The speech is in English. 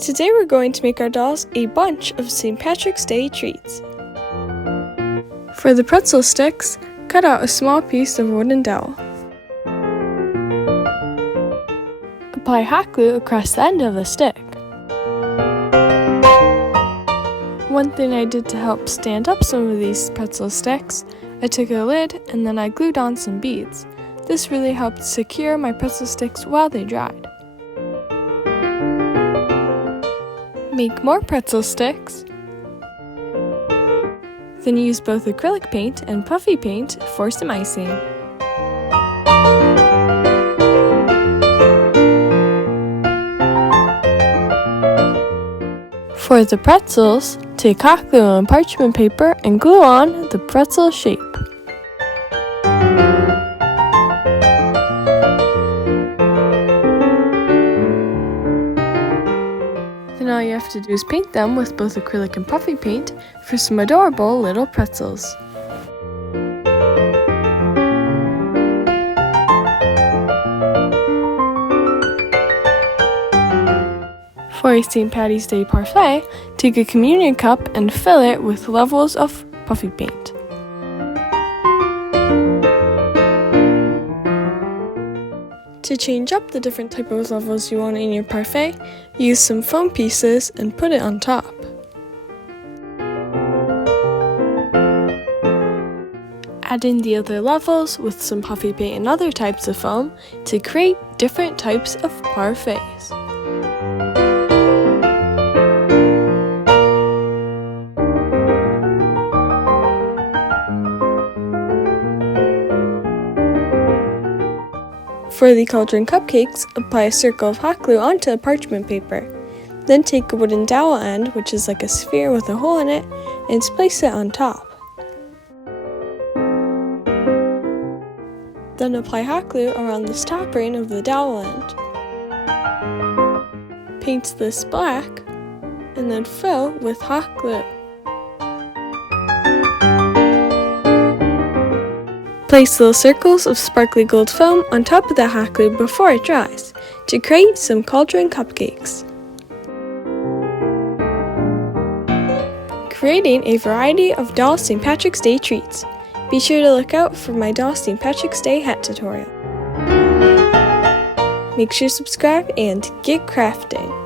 Today we're going to make our dolls a bunch of St. Patrick's Day treats. For the pretzel sticks, cut out a small piece of wooden dowel. Apply hot glue across the end of the stick. One thing I did to help stand up some of these pretzel sticks, I took a lid and then I glued on some beads. This really helped secure my pretzel sticks while they dried. Make more pretzel sticks. Then use both acrylic paint and puffy paint for some icing. For the pretzels, take hot glue and parchment paper and glue on the pretzel shape. Then all you have to do is paint them with both acrylic and puffy paint for some adorable little pretzels. For a St. Patty's Day parfait, take a communion cup and fill it with levels of puffy paint. To change up the different type of levels you want in your parfait, use some foam pieces and put it on top. Add in the other levels with some puffy paint and other types of foam to create different types of parfaits. For the cauldron cupcakes, apply a circle of hot glue onto parchment paper. Then take a wooden dowel end, which is like a sphere with a hole in it, and place it on top. Then apply hot glue around the top ring of the dowel end. Paint this black, and then fill with hot glue. Place little circles of sparkly gold foam on top of the hot glue before it dries to create some cauldron cupcakes. Creating a variety of doll St. Patrick's Day treats. Be sure to look out for my doll St. Patrick's Day hat tutorial. Make sure to subscribe and get crafting!